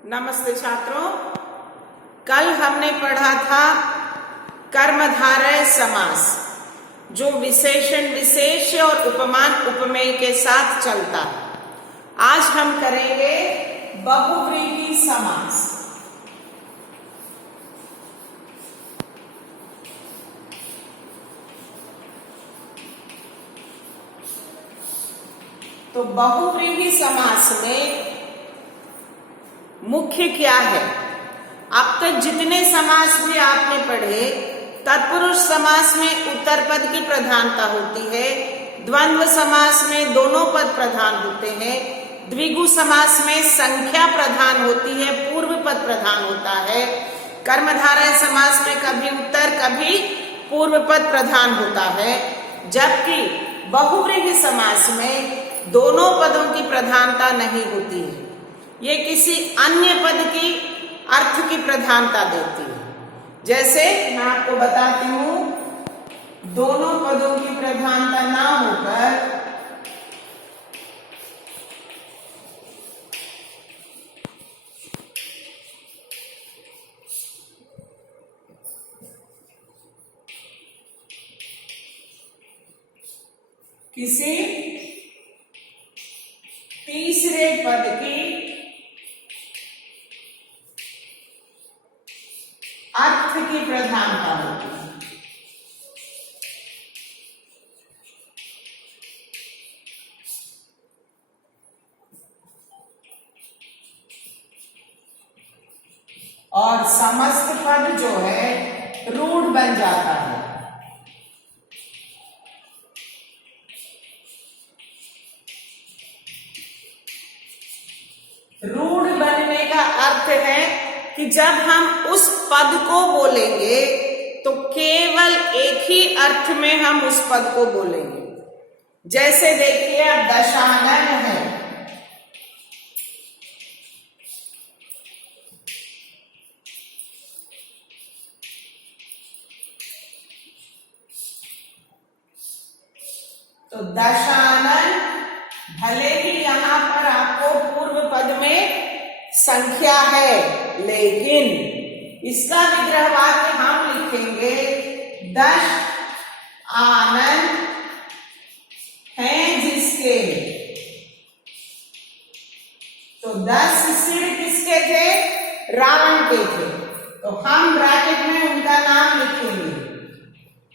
नमस्ते छात्रों, कल हमने पढ़ा था कर्मधारय समास जो विशेषण विशेष और उपमान उपमेय के साथ चलता है। आज हम करेंगे बहुव्रीहि समास। तो बहुव्रीहि समास में मुख्य क्या है? अब तक जितने समास भी आपने पढ़े, तत्पुरुष समास में उत्तर पद की प्रधानता होती है, द्वंद्व समास में दोनों पद प्रधान होते हैं, द्विगु समास में संख्या प्रधान होती है, पूर्व पद प्रधान होता है, कर्मधारय समास में कभी उत्तर कभी पूर्व पद प्रधान होता है, जबकि बहुव्रीहि समास में दोनों पदों की प्रधानता नहीं होती है। ये किसी अन्य पद की अर्थ की प्रधानता देती है। जैसे मैं आपको बताती हूं, दोनों पदों की प्रधानता ना होकर किसी तीसरे पद की अर्थ की प्रधानता होती है। और समस्त पद जो है रूढ़ बन जाता है। रूढ़ बनने का अर्थ है कि जब हम उस पद को बोलेंगे तो केवल एक ही अर्थ में हम उस पद को बोलेंगे। जैसे देखिए, अब दशानन है, तो दशानन भले ही यहां पर आपको पूर्व पद में संख्या है, लेकिन इसका विग्रह वाक्य हम लिखेंगे दश आनन हैं जिसके। तो 10 सिर किसके थे? रावण के थे। तो हम ब्रैकेट में उनका नाम लिखेंगे।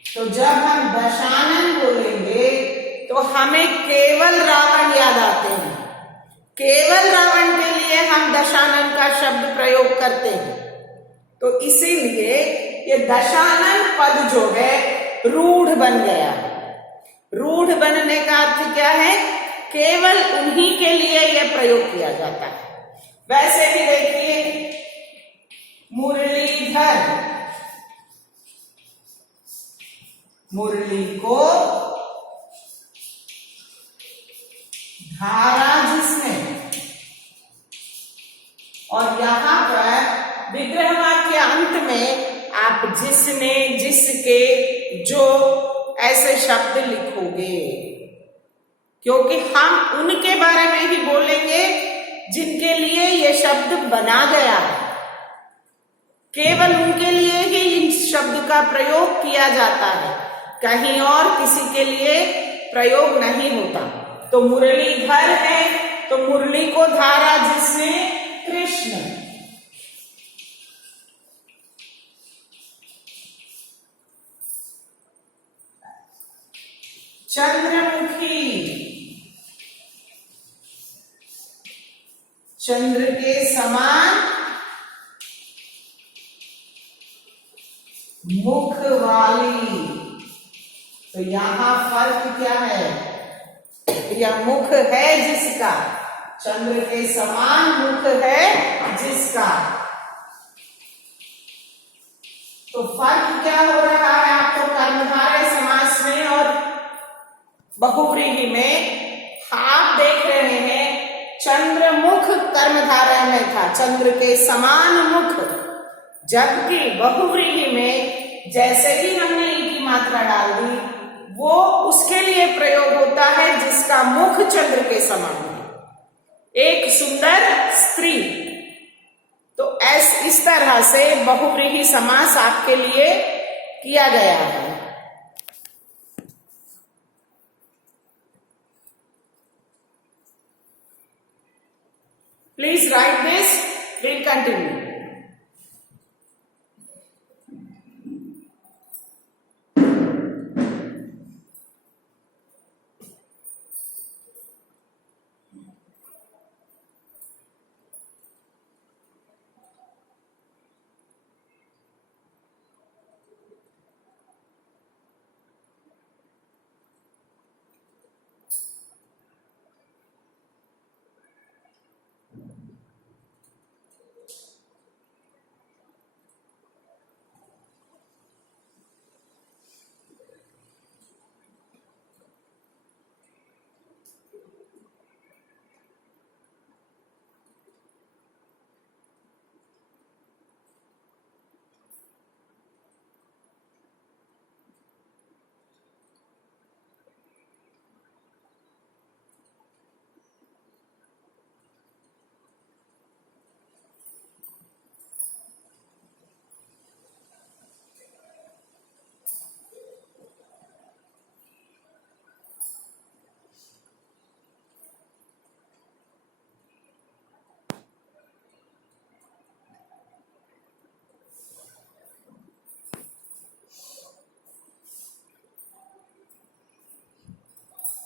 तो जब हम दशानन बोलेंगे तो हमें केवल रावण याद आते हैं। केवल रावण के लिए हम दशानन का शब्द प्रयोग करते हैं। तो इसीलिए ये दशानन पद जो है रूढ़ बन गया। रूढ़ बनने का अर्थ क्या है? केवल उन्हीं के लिए यह प्रयोग किया जाता है। वैसे भी देखिए, मुरलीधर, मुरली को धारा जिसने, और यहां पर विग्रह वाक्य अंत में आप जिसने, जिसके, जो ऐसे शब्द लिखोगे, क्योंकि हम उनके बारे में ही बोलेंगे जिनके लिए ये शब्द बना गया है। केवल उनके लिए ही इन शब्द का प्रयोग किया जाता है, कहीं और किसी के लिए प्रयोग नहीं होता। तो मुरलीधर है तो मुरली को धारा जिसने, कृष्ण। चंद्रमुखी, चंद्र के समान मुख वाली। तो यहां फर्क क्या है? यह मुख है जिसका, चंद्र के समान मुख है जिसका। तो फर्क क्या हो रहा है आपको कर्मधारय समास में और बहुव्रीहि में? आप देख रहे हैं चंद्रमुख कर्मधारय में था, चंद्र के समान मुख, जबकि बहुव्रीहि में जैसे ही हमने ई की मात्रा डाल दी, वो उसके लिए प्रयोग होता है जिसका मुख चंद्र के समान है। एक सुंदर स्त्री, इस तरह से बहुव्रीहि समास आपके लिए किया गया है। Please right this, will continue.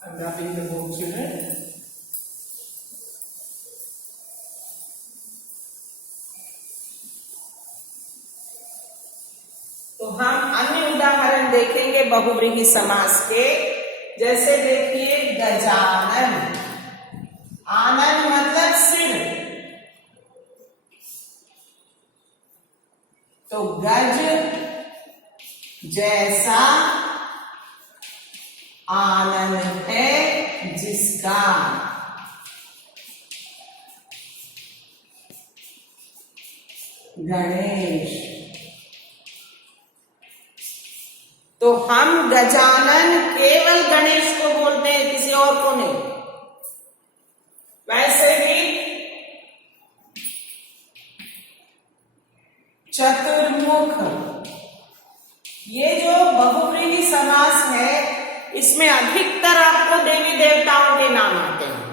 I'm wrapping the book children. तो हम अन्य उदाहरण देखेंगे बहुव्रीहि समास के। जैसे देखिए गजानन, आनन मतलब सिर, तो गज जैसा आनन है जिसका। गणेश, तो हम गजानन केवल गणेश को बोलते हैं, किसी और को नहीं। वैसे भी चतुर्मुख, ये जो बहुव्रीहि समास है इसमें अधिकतर आपको देवी देवताओं के नाम आते हैं,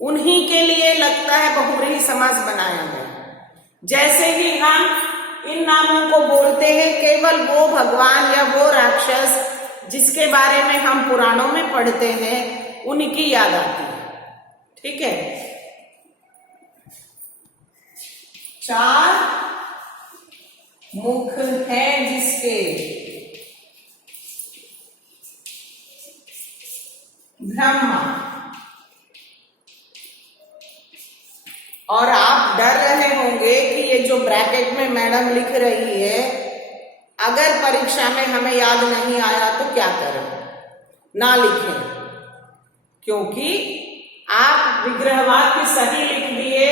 उन्हीं के लिए लगता है बहुव्रीहि समास बनाया गया। जैसे ही हम इन नामों को बोलते हैं, केवल वो भगवान या वो राक्षस जिसके बारे में हम पुराणों में पढ़ते हैं उनकी याद आती है। ठीक है, 4 मुख हैं जिसके। ब्रह्मा, और आप डर रहे होंगे कि ये जो ब्रैकेट में मैडम लिख रही है, अगर परीक्षा में हमें याद नहीं आया तो क्या करें? ना लिखें, क्योंकि आप विग्रहवाक्य सही लिख दिए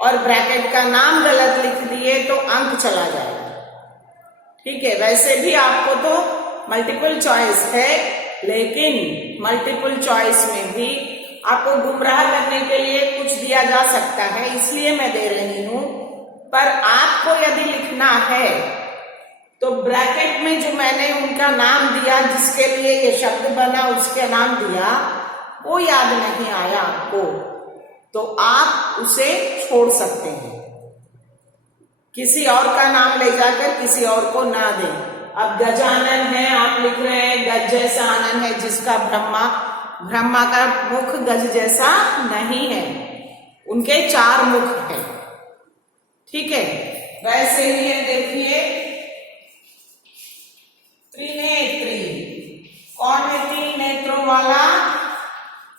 और ब्रैकेट का नाम गलत लिख दिए तो अंक चला जाएगा। ठीक है, वैसे भी आपको तो मल्टीपल चॉइस है, लेकिन मल्टीपल चॉइस में भी आपको गुमराह करने के लिए कुछ दिया जा सकता है, इसलिए मैं दे रही हूं। पर आपको यदि लिखना है तो ब्रैकेट में जो मैंने उनका नाम दिया, जिसके लिए ये शब्द बना, उसके नाम दिया, वो याद नहीं आया आपको, तो आप उसे छोड़ सकते हैं, किसी और का नाम ले जाकर किसी और को ना दें। अब गजानन है, आप लिख रहे हैं गज जैसा आनन है जिसका। ब्रह्मा, ब्रह्मा का मुख गज जैसा नहीं है, उनके 4 मुख हैं। ठीक है, वैसे ही है, देखिए त्रिनेत्री, कौन है 3 नेत्रों वाला?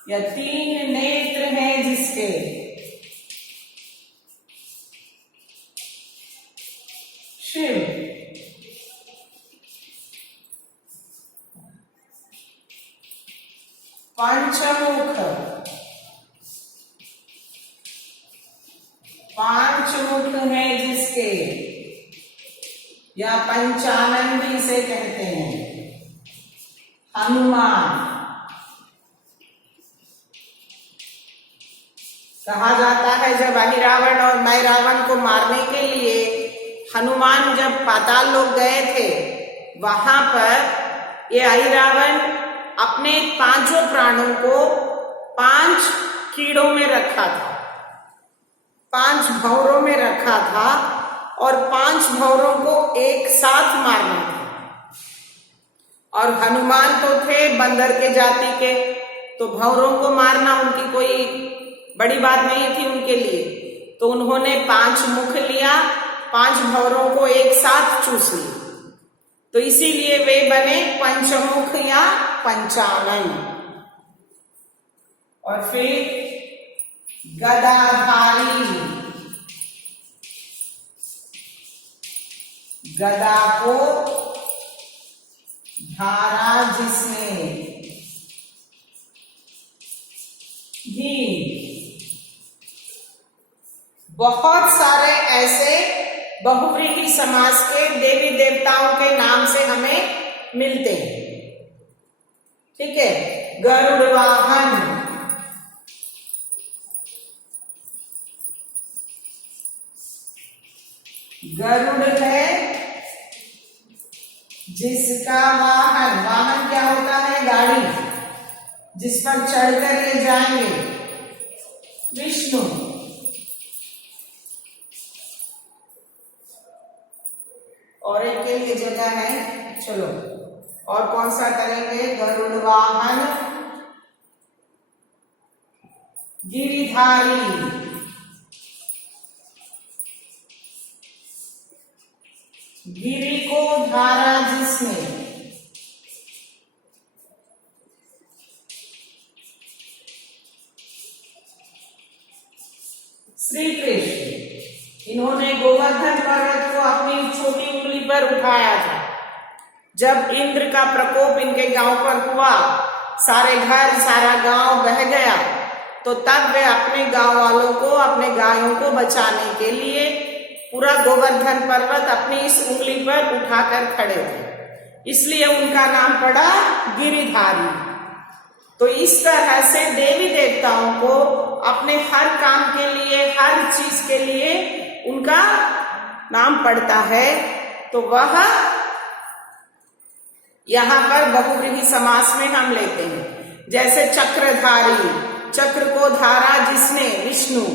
या 3 नेत्र हैं जिसके। शिव, पंचमुख, 5 मुख हैं जिसके, या पंचानन भी इसे कहते हैं। हनुमान, कहा जाता है जब अहिरावण और मैरावण को मारने के लिए हनुमान जब पाताल लोक गए थे, वहां पर ये अहिरावण अपने 5 प्राणों को 5 कीड़ों में रखा था, 5 भंवरों में रखा था और 5 भंवरों को एक साथ मारना था। और हनुमान तो थे बंदर के जाति के, तो भंवरों को मारना उनकी कोई बड़ी बात नहीं थी उनके लिए। तो उन्होंने 5 मुख लिया, 5 भंवरों को एक साथ चूस लिया, तो इसीलिए वे बने पंचमुख या पंचानन। और फिर गदाधारी, गदा को धारा जिसने, बहुत सारे ऐसे बहुव्रीहि समास के देवी देवताओं के नाम से हमें मिलते हैं। ठीक है, गरुड़ वाहन, गरुड़ है जिसका वाहन, वाहन क्या होता है? गाड़ी, जिस पर चढ़कर ये जाएंगे। विष्णु, और एक के लिए जगह है, चलो और कौन सा करेंगे? गरुड़ वाहन, गिरिधारी, गिरि को धारा जिसने, श्री कृष्ण। इन्होंने गोवर्धन पर्वत को अपनी छोटी उंगली पर उठाया था। जब इंद्र का प्रकोप इनके गांव पर हुआ, सारे घर सारा गांव बह गया, तो तब वे अपने गांव वालों को, अपने गायों को बचाने के लिए पूरा गोवर्धन पर्वत अपनी इस उंगली पर उठाकर खड़े थे, इसलिए उनका नाम पड़ा गिरिधारी। तो इस तरह से देवी देवताओं को अपने हर काम के लिए, हर चीज के लिए उनका नाम पड़ता है। तो वह यहाँ पर बहुव्रीहि समास में हम लेते हैं। जैसे चक्रधारी, चक्र को धारा जिसने, विष्णु।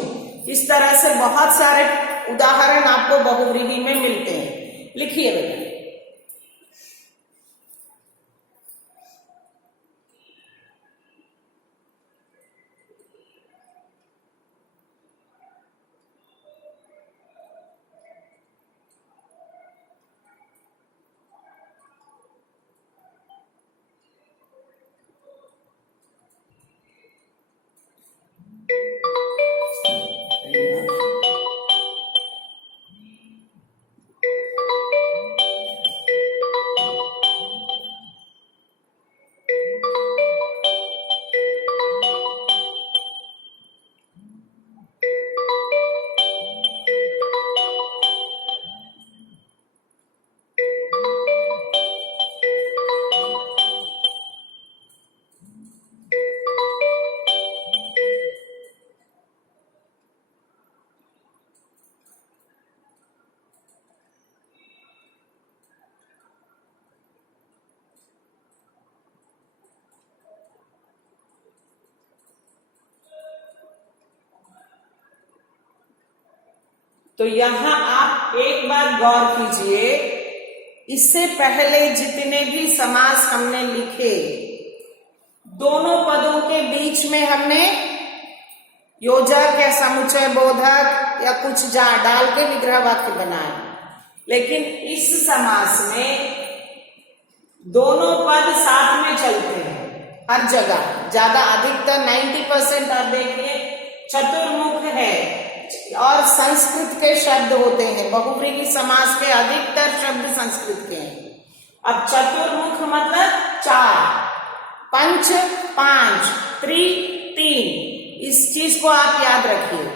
इस तरह से बहुत सारे उदाहरण आपको बहुव्रीहि में मिलते हैं। लिखिए बेटा। तो यहां आप एक बार गौर कीजिए, इससे पहले जितने भी समास हमने लिखे, दोनों पदों के बीच में हमने योजक या समुच्चय बोधक या कुछ डाल के विग्रह वाक्य बनाए। लेकिन इस समास में दोनों पद साथ में चलते हैं हर जगह, ज्यादा अधिकतर 90% आप देखिए चतुर्मुख है और संस्कृत के शब्द होते हैं। बहुव्रीहि समास के अधिकतर शब्द संस्कृत के हैं। अब चतुर्मुख मतलब 4, पंच 5, त्रि 3, इस चीज को आप याद रखिए।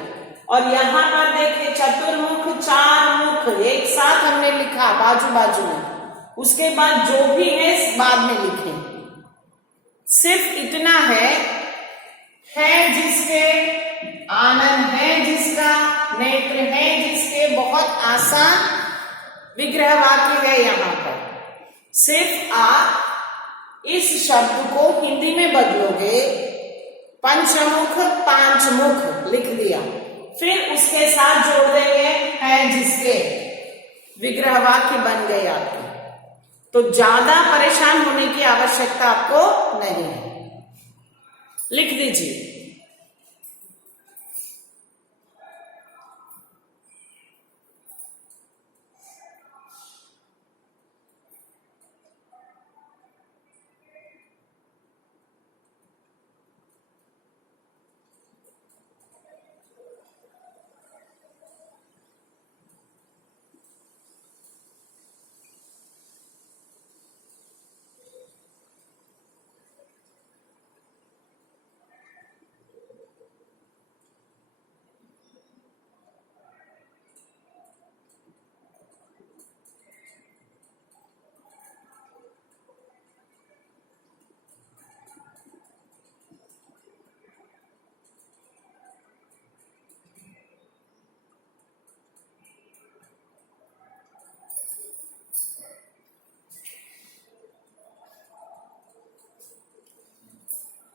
और यहाँ पर देखिए चतुर्मुख 4 मुख एक साथ हमने लिखा बाजू बाजू में, उसके बाद जो भी है बाद में लिखे। सिर्फ इतना है जिसके आनंद है जिसका, नेत्र है जिसके, बहुत आसान विग्रह वाक्य है। यहाँ पर सिर्फ आप इस शब्द को हिंदी में बदलोगे, पंचमुख पांचमुख लिख दिया, फिर उसके साथ जोड़ देंगे है जिसके, विग्रह वाक्य बन गए आपके। तो ज्यादा परेशान होने की आवश्यकता आपको नहीं है। लिख दीजिए।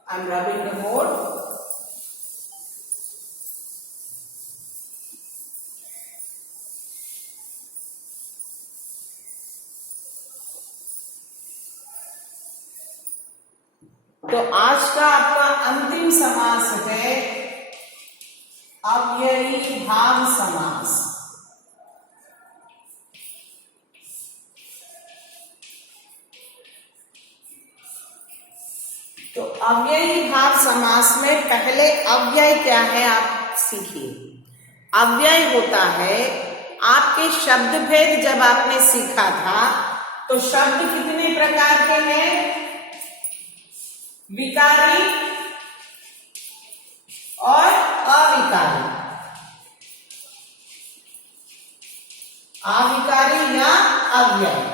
I'm rubbing the board. तो आज का आपका अंतिम समास है अव्ययी भाव समास। तो अव्ययी भाव समास में पहले अव्यय क्या है आप सीखिए। अव्यय होता है आपके शब्द भेद जब आपने सीखा था तो शब्द कितने प्रकार के हैं? विकारी और अविकारी। अविकारी या अव्यय।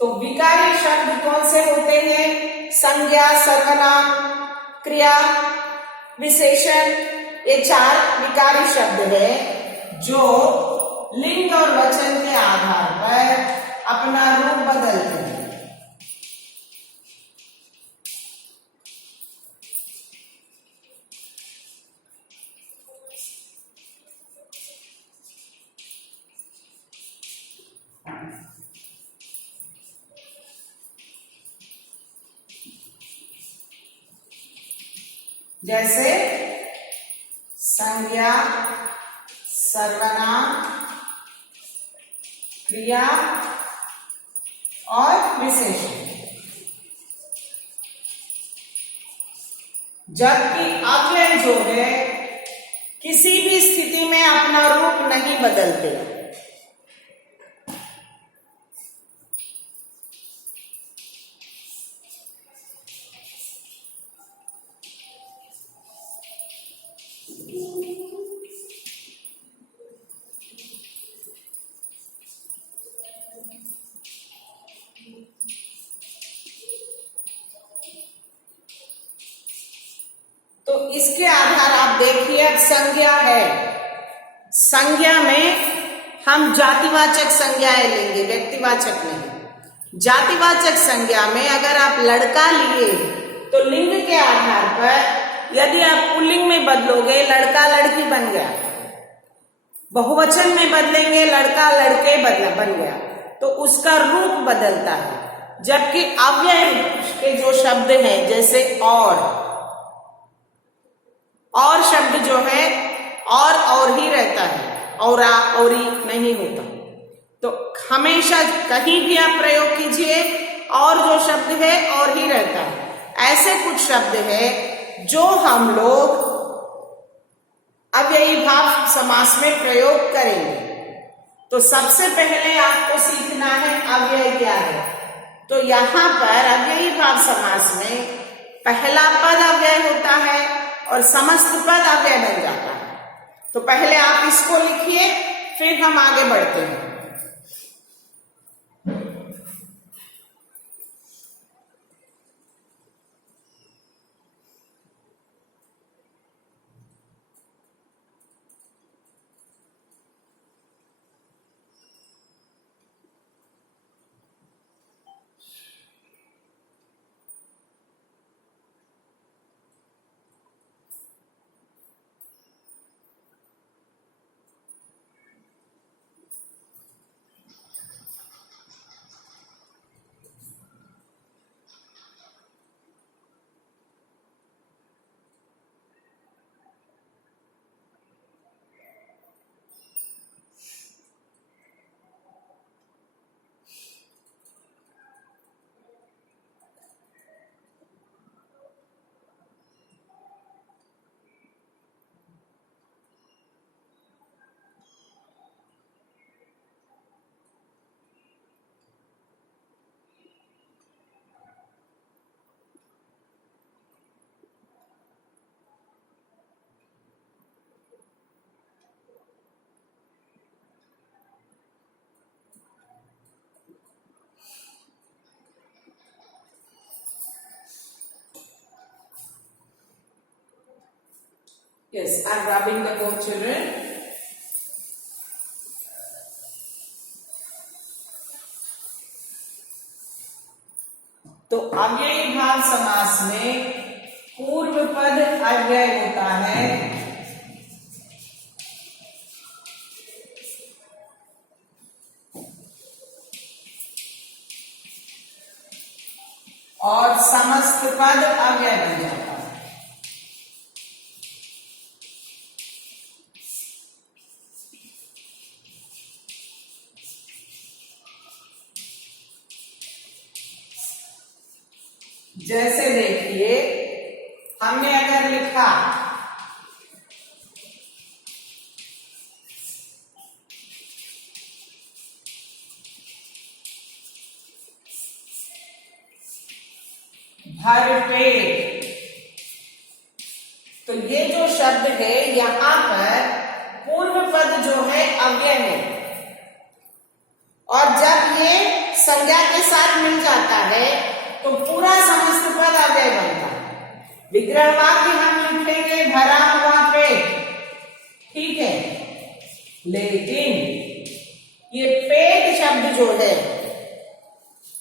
तो विकारी शब्द कौन से होते हैं? संज्ञा, सर्वनाम, क्रिया, विशेषण, ये 4 विकारी शब्द है जो लिंग और वचन के आधार पर अपना रूप बदलते हैं। जैसे संज्ञा, सर्वनाम, क्रिया और विशेषण। जबकि अव्यय जो है किसी भी स्थिति में अपना रूप नहीं बदलते। तो इसके आधार आप देखिए, अब संज्ञा है, संज्ञा में हम जातिवाचक संज्ञाएं लेंगे, व्यक्तिवाचक नहीं। जातिवाचक संज्ञा में अगर आप लड़का लिए तो लिंग के आधार पर यदि आप पुल्लिंग में बदलोगे लड़का लड़की बन गया, बहुवचन में बदलेंगे लड़का लड़के बन गया, तो उसका रूप बदलता है। जबकि अव्यय के जो शब्द हैं जैसे और शब्द जो है और ही रहता है, औरा औरी नहीं होता। तो हमेशा कहीं भी आप प्रयोग कीजिए और जो शब्द है और ही रहता है। ऐसे कुछ शब्द है जो हम लोग अव्ययी भाव समास में प्रयोग करेंगे। तो सबसे पहले आपको सीखना है अव्यय क्या है। तो यहाँ पर अव्ययी भाव समास में पहला पद अव्यय होता है और समस्त पद अव्यय बन जाता है। तो पहले आप इसको लिखिए, फिर हम आगे बढ़ते हैं। Yes, I'm rubbing the both children. तो अव्ययी भाव समास में पूर्व पद अव्यय होता है और समस्त पद अव्यय बन जाता है। जैसे देखिए, हमने अगर लिखा भरपेट, तो ये जो शब्द है यहां पर पूर्व पद जो है अव्यय है, और जब ये संज्ञा के साथ मिल जाता है तो पूरा समस्त पद अव्यय बनता है। विग्रह वाक्य हम लिखेंगे भरा हुआ पेट, ठीक है, लेकिन ये पेट शब्द जो है,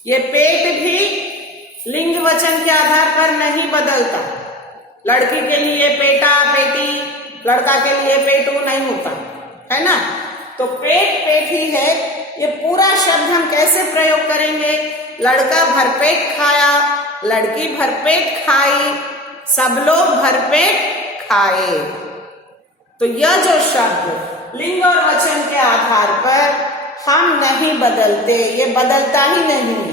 ये पेट भी लिंग वचन के आधार पर नहीं बदलता। लड़की के लिए पेटा पेटी, लड़का के लिए पेटू नहीं होता है ना। तो पेट पेट ही है। ये पूरा शब्द हम कैसे प्रयोग करेंगे? लड़का भरपेट खाया, लड़की भरपेट खाई, सब लोग भरपेट खाए। तो यह जो शब्द लिंग और वचन के आधार पर हम नहीं बदलते, ये बदलता ही नहीं।